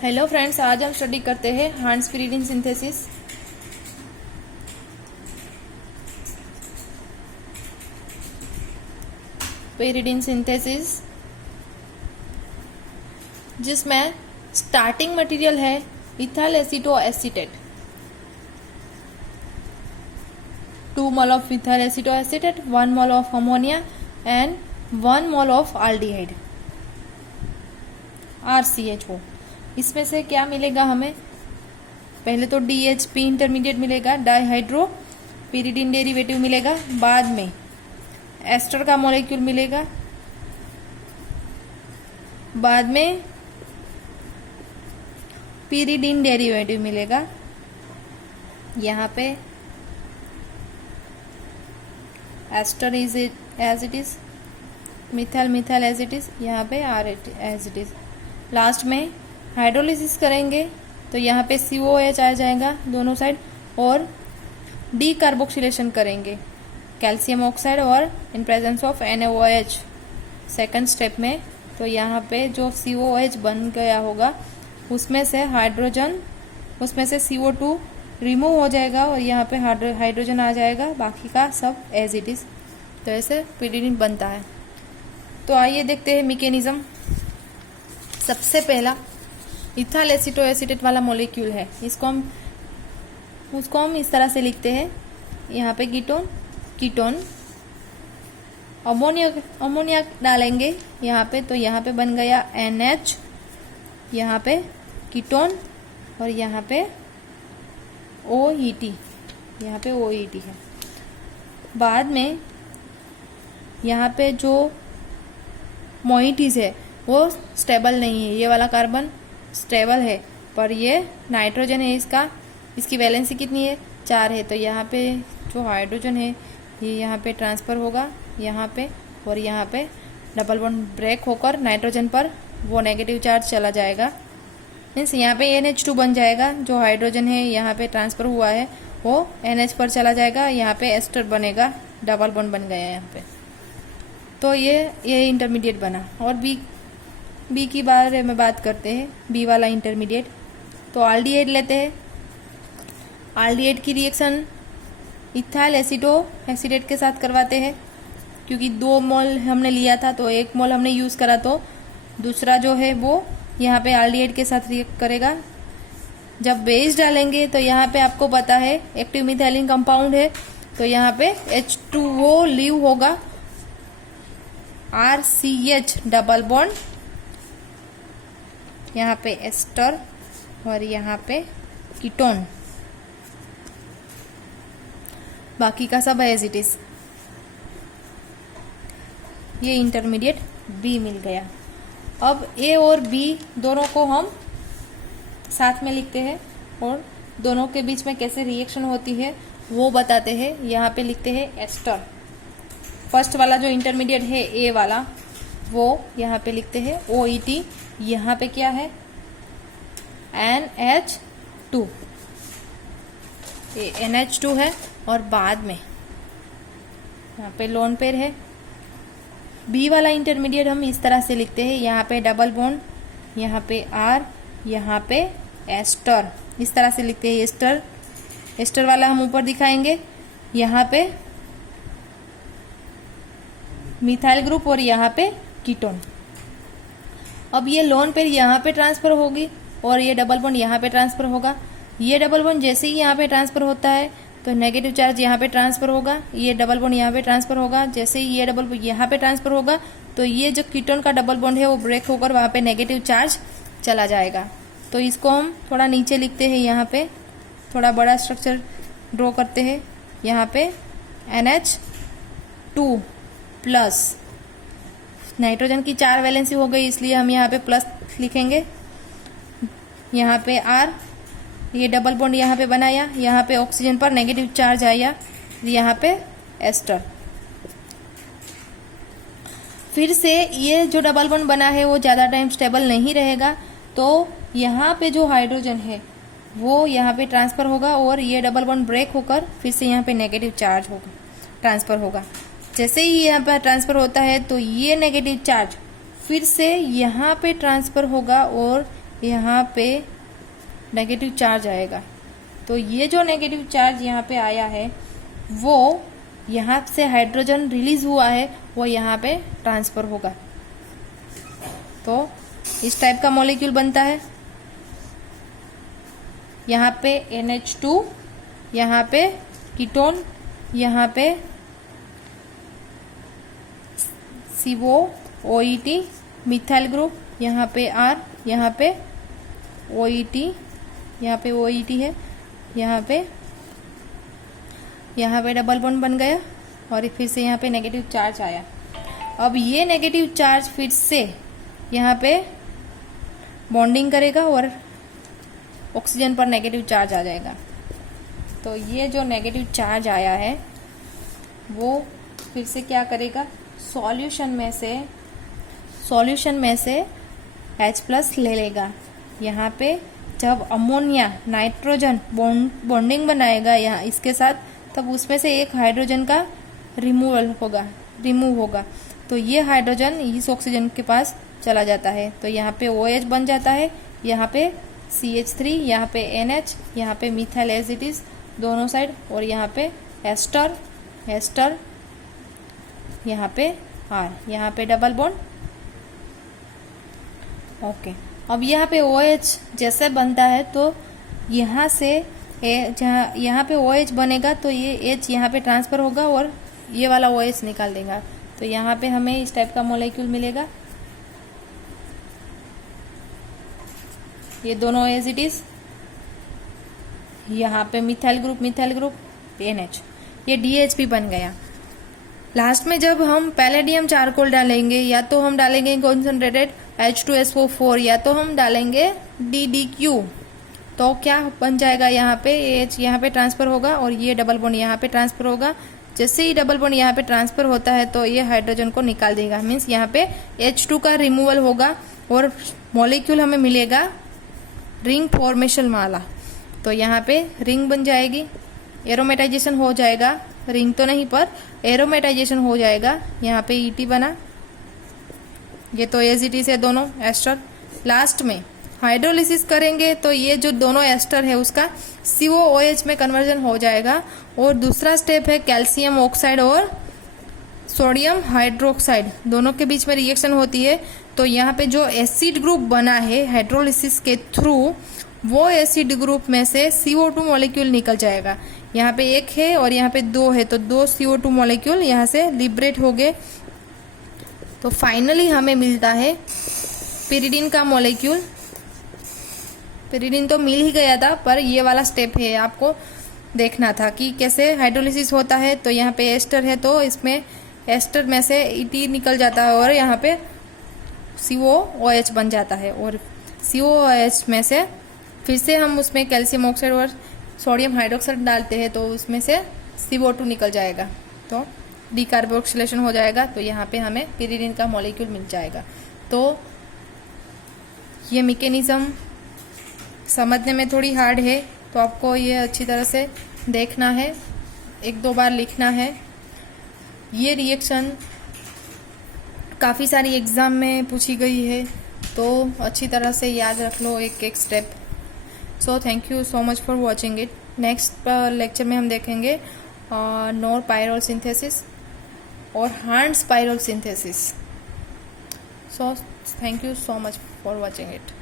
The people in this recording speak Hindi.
हेलो फ्रेंड्स, आज हम स्टडी करते हैं हार्न्स पिरिडिन सिंथेसिस। पिरिडिन सिंथेसिस जिसमें स्टार्टिंग मटेरियल है ethyl aceto acetate, 2 mole of ethyl aceto acetate, 1 mole of ammonia and 1 mole of aldehyde RCHO। इसमें से क्या मिलेगा हमें? पहले तो DHP इंटरमीडिएट मिलेगा, डाइहाइड्रो पिरिडिन डेरिवेटिव मिलेगा, बाद में एस्टर का मॉलिक्यूल मिलेगा, बाद में पिरिडिन डेरिवेटिव मिलेगा, यहाँ पे ester is as it is, methyl as it is, यहाँ पे R as it is. Last में हाइड्रोलिसिस करेंगे तो यहाँ पे COH आ जाएगा दोनों साइड, और डीकार्बोक्सिलेशन करेंगे कैल्शियम ऑक्साइड और in presence of NaOH second step में, तो यहाँ पे जो COH बन गया होगा उसमें से हाइड्रोजन, उसमें से CO2 रिमूव हो जाएगा और यहाँ पे हाइड्रोजन आ जाएगा, बाकी का सब एज इट इज। तो ऐसे पिरिडिन बनता है। तो आइए देखते हैं मैकेनिज्म। सबसे पहला इथाइल एसीटो एसीटेट वाला मॉलिक्यूल है, उसको हम इस तरह से लिखते हैं। यहाँ पे कीटोन अमोनिया डालेंगे यहाँ पे, तो यहाँ पे बन गया NH, यहाँ पे कीटोन और यहाँ पे OET, यहाँ पे OET है। बाद में यहाँ पे जो मोइटीज है वो स्टेबल नहीं है, ये वाला कार्बन स्टेबल है पर ये नाइट्रोजन है, इसकी वैलेंसी कितनी है? 4 है। तो यहाँ पे जो हाइड्रोजन है ये यहाँ पे ट्रांसफर होगा यहाँ पे, और यहाँ पे डबल बॉन्ड ब्रेक होकर नाइट्रोजन पर वो नेगेटिव चार्ज चला जाएगा, मीन्स यहाँ पे NH2 बन जाएगा। जो हाइड्रोजन है यहाँ पे ट्रांसफर हुआ है वो NH पर चला जाएगा, यहाँ पे एस्टर बनेगा, डबल बॉन्ड बन गया यहाँ पे। तो ये इंटरमीडिएट बना। और बी की बारे में बात करते हैं, बी वाला इंटरमीडिएट। तो आल्डिहाइड लेते हैं। आल्डिहाइड की रिएक्शन इथाइल एसीटो एसीटेट के साथ करवाते हैं, क्योंकि 2 मोल हमने लिया था तो 1 मोल हमने यूज़ करा, तो दूसरा जो है वो यहाँ पे आल्डिहाइड के साथ रिएक्ट करेगा। जब बेस डालेंगे तो यहाँ पे आपको पता है एक्टिव मिथाइलिन कंपाउंड है, तो यहाँ पे H2O लीव होगा, RCH डबल बॉन्ड, यहाँ पे एस्टर और यहाँ पे कीटोन, बाकी का सब एज इट इज। ये इंटरमीडिएट बी मिल गया। अब ए और बी दोनों को हम साथ में लिखते हैं और दोनों के बीच में कैसे रिएक्शन होती है वो बताते हैं। यहाँ पे लिखते हैं एस्टर। फर्स्ट वाला जो इंटरमीडिएट है ए वाला, वो यहाँ पे लिखते हैं OET। यहाँ पे क्या है? NH2, ये NH2 है, और बाद में यहाँ पे लोन पेयर है। बी वाला इंटरमीडिएट हम इस तरह से लिखते हैं, यहाँ पे डबल बॉन्ड, यहाँ पे R, यहाँ पे एस्टर, इस तरह से लिखते हैं। एस्टर वाला हम ऊपर दिखाएंगे, यहाँ पे मिथाइल ग्रुप और यहाँ पे कीटोन। अब ये लोन पेयर यहाँ पे ट्रांसफर होगी और ये डबल बॉन्ड यहाँ पे ट्रांसफर होगा। ये डबल बॉन्ड जैसे ही यहाँ पे ट्रांसफर होता है तो नेगेटिव चार्ज यहाँ पे ट्रांसफर होगा, ये डबल बॉन्ड यहाँ पे ट्रांसफर होगा। जैसे ही ये डबल बॉन्ड यहाँ पे ट्रांसफर होगा तो ये जो कीटोन का डबल बॉन्ड है वो ब्रेक होकर वहाँ पे नेगेटिव चार्ज चला जाएगा। तो इसको हम थोड़ा नीचे लिखते हैं, यहाँ पे थोड़ा बड़ा स्ट्रक्चर ड्रॉ करते हैं। यहाँ पे NH2 प्लस, नाइट्रोजन की 4 वैलेंसी हो गई इसलिए हम यहाँ पे प्लस लिखेंगे। यहाँ पे R, ये डबल बॉन्ड यहाँ पे बनाया, यहाँ पे ऑक्सीजन पर नेगेटिव चार्ज आया, यहाँ पे एस्टर। फिर से ये जो डबल बॉन्ड बना है वो ज़्यादा टाइम स्टेबल नहीं रहेगा, तो यहाँ पे जो हाइड्रोजन है वो यहाँ पे ट्रांसफर होगा और ये डबल बॉन्ड ब्रेक होकर फिर से यहाँ पे नेगेटिव चार्ज होगा, ट्रांसफर होगा। जैसे ही यहाँ पर ट्रांसफर होता है तो ये नेगेटिव चार्ज फिर से यहाँ पे ट्रांसफर होगा और यहाँ पे नेगेटिव चार्ज आएगा। तो ये जो नेगेटिव चार्ज यहाँ पे आया है वो यहाँ से हाइड्रोजन रिलीज हुआ है वो यहाँ पे ट्रांसफर होगा। तो इस टाइप का मॉलिक्यूल बनता है। यहाँ पे NH2, यहाँ पे कीटोन, यहाँ पे CO OET मिथाइल ग्रुप, यहाँ पे R, यहाँ पे OET, यहाँ पे OET है, यहाँ पे डबल बॉन्ड बन गया और फिर से यहाँ पे नेगेटिव चार्ज आया। अब ये नेगेटिव चार्ज फिर से यहाँ पे बॉन्डिंग करेगा और ऑक्सीजन पर नेगेटिव चार्ज आ जाएगा। तो ये जो नेगेटिव चार्ज आया है वो फिर से क्या करेगा, सॉल्यूशन में से H+ ले लेगा। यहाँ पे जब अमोनिया नाइट्रोजन बॉन्डिंग बनाएगा यहाँ इसके साथ, तब उसमें से एक हाइड्रोजन का रिमूव होगा। तो ये हाइड्रोजन इस ऑक्सीजन के पास चला जाता है। तो यहाँ पे OH बन जाता है, यहाँ पे CH3, यहाँ पे NH, यहाँ पे मिथाइल एज इट इज दोनों साइड, और यहाँ पे एस्टर, यहाँ पे R, यहाँ पे डबल बॉन्ड। ओके, अब यहाँ पे OH जैसे बनता है तो यहाँ से यहाँ पे OH बनेगा तो ये H यहाँ पे ट्रांसफर होगा और ये वाला OH निकाल देगा। तो यहाँ पे हमें इस टाइप का मॉलिक्यूल मिलेगा। ये दोनों एज इट इज, यहाँ पे मिथाइल ग्रुप NH, ये DHP बन गया। लास्ट में जब हम पैलेडियम चारकोल डालेंगे या तो हम डालेंगे कॉन्सेंट्रेटेड H2SO4 या तो हम डालेंगे DDQ, तो क्या बन जाएगा, यहाँ पे H यहाँ पे ट्रांसफर होगा और ये डबल बॉन्ड यहाँ पे ट्रांसफर होगा। जैसे ही डबल बॉन्ड यहाँ पे ट्रांसफर होता है तो ये हाइड्रोजन को निकाल देगा, मीन्स यहाँ पे H2 का रिमूवल होगा और मॉलिक्यूल हमें मिलेगा रिंग फॉर्मेशन वाला। तो यहाँ पे रिंग बन जाएगी, एरोमेटाइजेशन हो जाएगा, रिंग तो नहीं पर एरोमेटाइजेशन हो जाएगा। यहाँ पे ET बना, ये तो एज इट इज है दोनों एस्टर। लास्ट में हाइड्रोलिसिस करेंगे तो ये जो दोनों एस्टर है उसका COOH में कन्वर्जन हो जाएगा। और दूसरा स्टेप है कैल्शियम ऑक्साइड और सोडियम हाइड्रोक्साइड, दोनों के बीच में रिएक्शन होती है। तो यहाँ पे जो एसिड ग्रुप बना है हाइड्रोलिसिस के थ्रू, वो एसिड ग्रुप में से CO2 मॉलिक्यूल निकल जाएगा। यहाँ पे एक है और यहाँ पे दो है, तो दो CO2 मॉलिक्यूल यहाँ से लिबरेट हो गए। तो फाइनली हमें मिलता है पिरिडीन का मॉलिक्यूल। पिरिडीन तो मिल ही गया था, पर ये वाला स्टेप है आपको देखना था कि कैसे हाइड्रोलिसिस होता है। तो यहाँ पे एस्टर है तो इसमें एस्टर में से ET निकल जाता है और यहाँ पे COOH बन जाता है, और COOH में से फिर से हम उसमें कैल्शियम ऑक्साइड और सोडियम हाइड्रोक्साइड डालते हैं तो उसमें से CO2 निकल जाएगा, तो डीकार्बोक्सिलेशन हो जाएगा। तो यहाँ पे हमें पिरिडीन का मॉलिक्यूल मिल जाएगा। तो ये मैकेनिज्म समझने में थोड़ी हार्ड है, तो आपको ये अच्छी तरह से देखना है, एक दो बार लिखना है। ये रिएक्शन काफ़ी सारी एग्ज़ाम में पूछी गई है, तो अच्छी तरह से याद रख लो एक एक step. So thank you so much for watching it. Next lecture में हम देखेंगे नॉर पायरोल सिंथेसिस और हार्न्स pyrrole synthesis. So thank you so much for watching it.